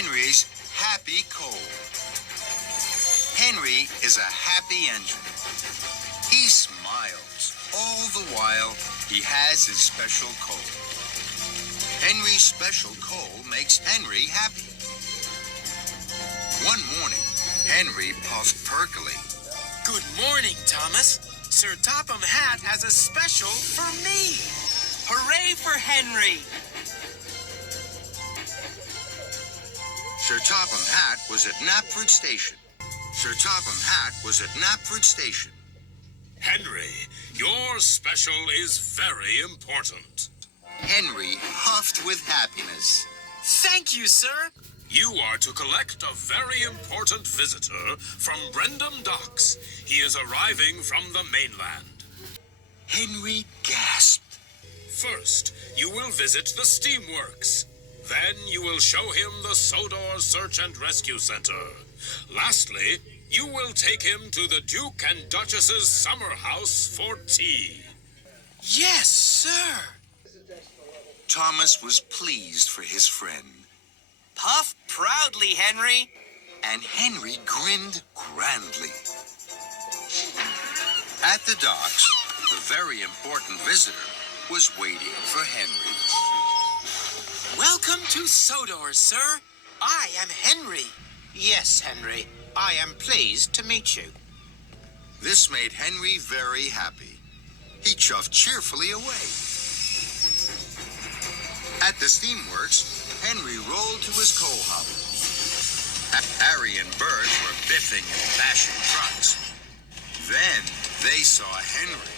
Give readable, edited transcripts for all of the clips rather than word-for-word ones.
Henry's happy coal. Henry is a happy engine. He smiles all the while he has his special coal. Henry's special coal makes Henry happy. One morning, Henry puffed perkily. Good morning, Thomas. Sir Topham Hatt has a special for me. Hooray for Henry! Sir Topham Hatt was at Knapford Station. Sir Topham Hatt was at Knapford Station. Henry, your special is very important. Henry huffed with happiness. Thank you, sir. You are to collect a very important visitor from Brendam Docks. He is arriving from the mainland. Henry gasped. First, you will visit the steamworks. Then you will show him the Sodor Search and Rescue Center. Lastly, you will take him to the Duke and Duchess's summer house for tea. Yes, sir. Thomas was pleased for his friend. Puff proudly, Henry. And Henry grinned grandly. At the docks, the very important visitor was waiting for Henry. Welcome to Sodor, sir. I am Henry. Yes, Henry. I am pleased to meet you. This made Henry very happy. He chuffed cheerfully away. At the steamworks, Henry rolled to his coal hopper. Harry and Bert were biffing and bashing trucks. Then they saw Henry.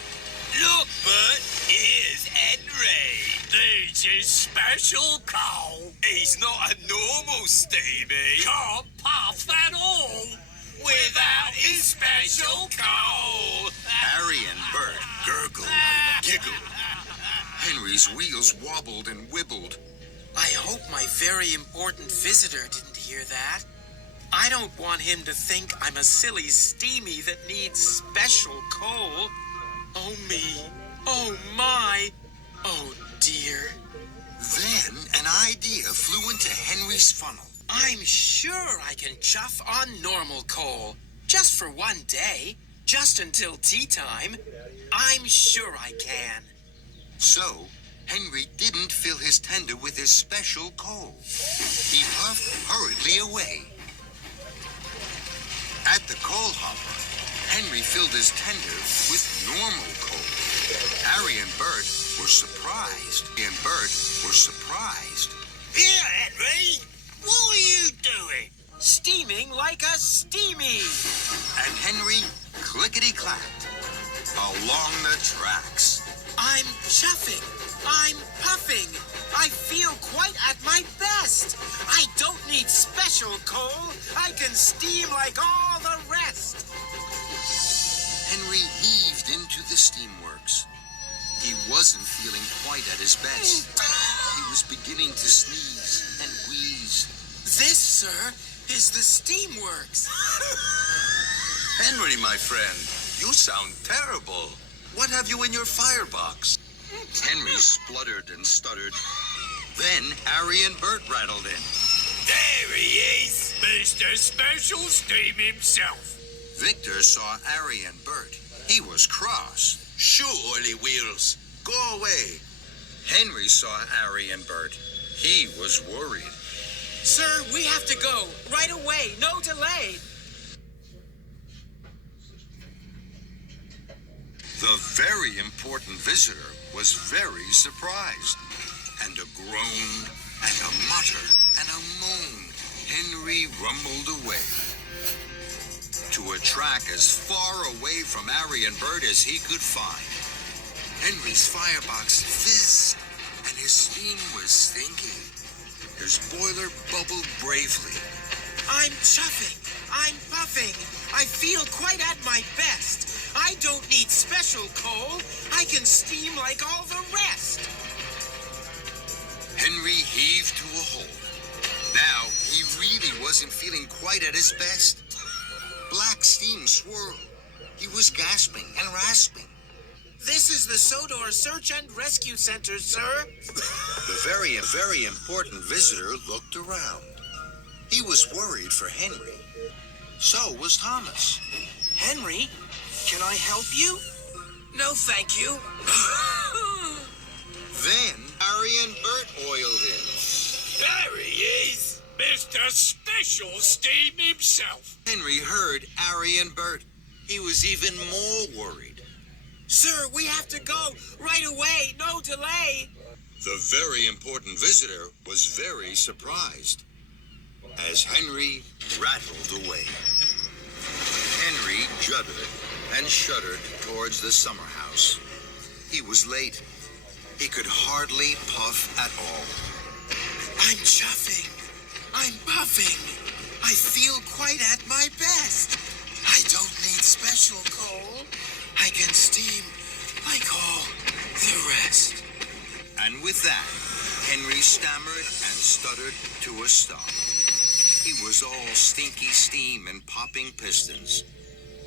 Look, Bert, here's Henry. This is special coal. He's not a normal steamy. Can't puff at all without his special coal. Harry and Bert gurgled and giggled. Henry's wheels wobbled and wibbled. I hope my very important visitor didn't hear that. I don't want him to think I'm a silly steamy that needs special coal. Oh, me. Oh, my. Oh, dear. Then an idea flew into Henry's funnel. I'm sure I can chuff on normal coal. Just for one day. Just until tea time. I'm sure I can. So, Henry didn't fill his tender with his special coal. He huffed hurriedly away. At the coal hopper, Henry filled his tender with normal coal. Harry and Bert were surprised. Here, Henry. What are you doing? Steaming like a steamy. And Henry clickety-clacked along the tracks. I'm chuffing. I'm puffing. I feel quite at my best. I don't need special coal. I can steam like all the rest. Henry heaved into the steamworks. He wasn't feeling quite at his best. He was beginning to sneeze and wheeze. This, sir, is the steamworks. Henry, my friend, you sound terrible. What have you in your firebox? Henry spluttered and stuttered. Then Harry and Bert rattled in. There he is, Mr. Special Steam himself. Victor saw Harry and Bert. He was cross. Shoo, oily wheels. Go away. Henry saw Harry and Bert. He was worried. Sir, we have to go. Right away. No delay. The very important visitor was very surprised. And a groan, and a mutter, and a moan, Henry rumbled away. To a track as far away from Harry and Bert as he could find. Henry's firebox fizzed, and his steam was stinking. His boiler bubbled bravely. I'm chuffing. I'm puffing. I feel quite at my best. I don't need special coal. I can steam like all the rest. Henry heaved to a hole. Now, he really wasn't feeling quite at his best. Black steam swirled. He was gasping and rasping. This is the Sodor Search and Rescue Center, sir. The very important visitor looked around. He was worried for Henry. So was Thomas. Henry, can I help you? No, thank you. Then Harry and Bert oiled in. There he is, Mr. Special Steam himself. Henry heard Harry and Bert. He was even more worried. Sir, we have to go right away. No delay. The very important visitor was very surprised as Henry rattled away. Henry juddered and shuddered towards the summer house. He was late. He could hardly puff at all. I'm chuffing. I'm puffing. I feel quite at my best. I don't need special coal. I can steam like all the rest. And with that, Henry stammered and stuttered to a stop. He was all stinky steam and popping pistons.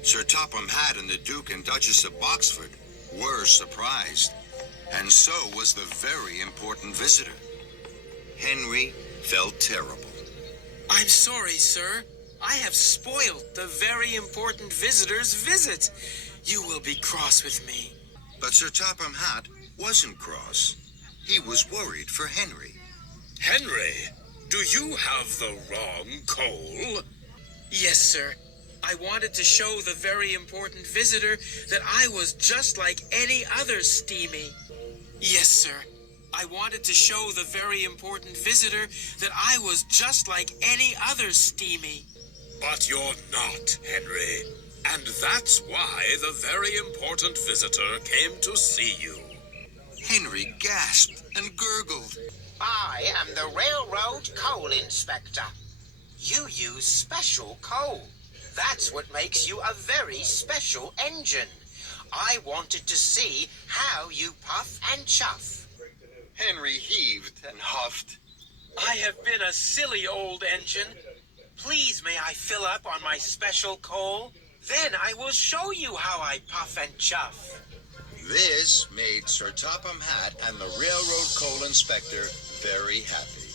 Sir Topham Hatt and the Duke and Duchess of Boxford were surprised, and so was the very important visitor. Henry felt terrible. I'm sorry, sir. I have spoiled the very important visitor's visit. You will be cross with me. But Sir Topham Hatt wasn't cross. He was worried for Henry. Henry, do you have the wrong coal? Yes, sir. I wanted to show the very important visitor that I was just like any other steamy. Yes, sir. I wanted to show the very important visitor that I was just like any other steamy. But you're not, Henry. And that's why the very important visitor came to see you. Henry gasped and gurgled. I am the railroad coal inspector. You use special coal. That's what makes you a very special engine. I wanted to see how you puff and chuff. Henry heaved and huffed. I have been a silly old engine. Please may I fill up on my special coal? Then I will show you how I puff and chuff. This made Sir Topham Hatt and the railroad coal inspector very happy.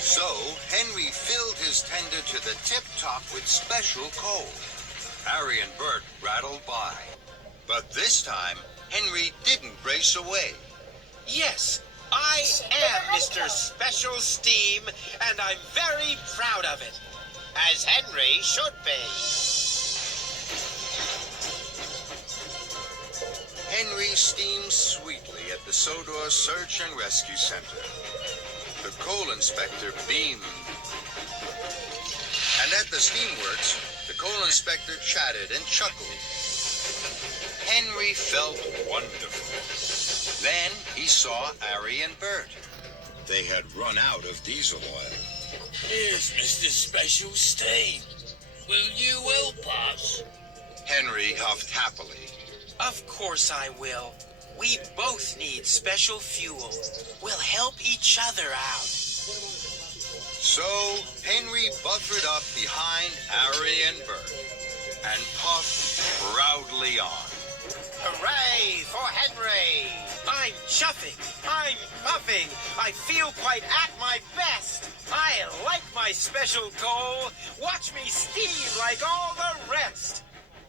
So Henry filled his tender to the tip-top with special coal. Harry and Bert rattled by. But this time, Henry didn't race away. Yes, I am Mr. Special Steam, and I'm very proud of it. As Henry should be. Henry steamed sweetly at the Sodor Search and Rescue Center. The coal inspector beamed. And at the steamworks, the coal inspector chatted and chuckled. Henry felt wonderful. Then he saw Harry and Bert. They had run out of diesel oil. Here's Mr. Special Steam. Will you help us? Henry huffed happily. Of course I will. We both need special fuel. We'll help each other out. So Henry buffered up behind Harry and Bert and puffed proudly on. Hooray for Henry! I'm chuffing. I'm puffing. I feel quite at my best. I like my special coal. Watch me steam like all the rest.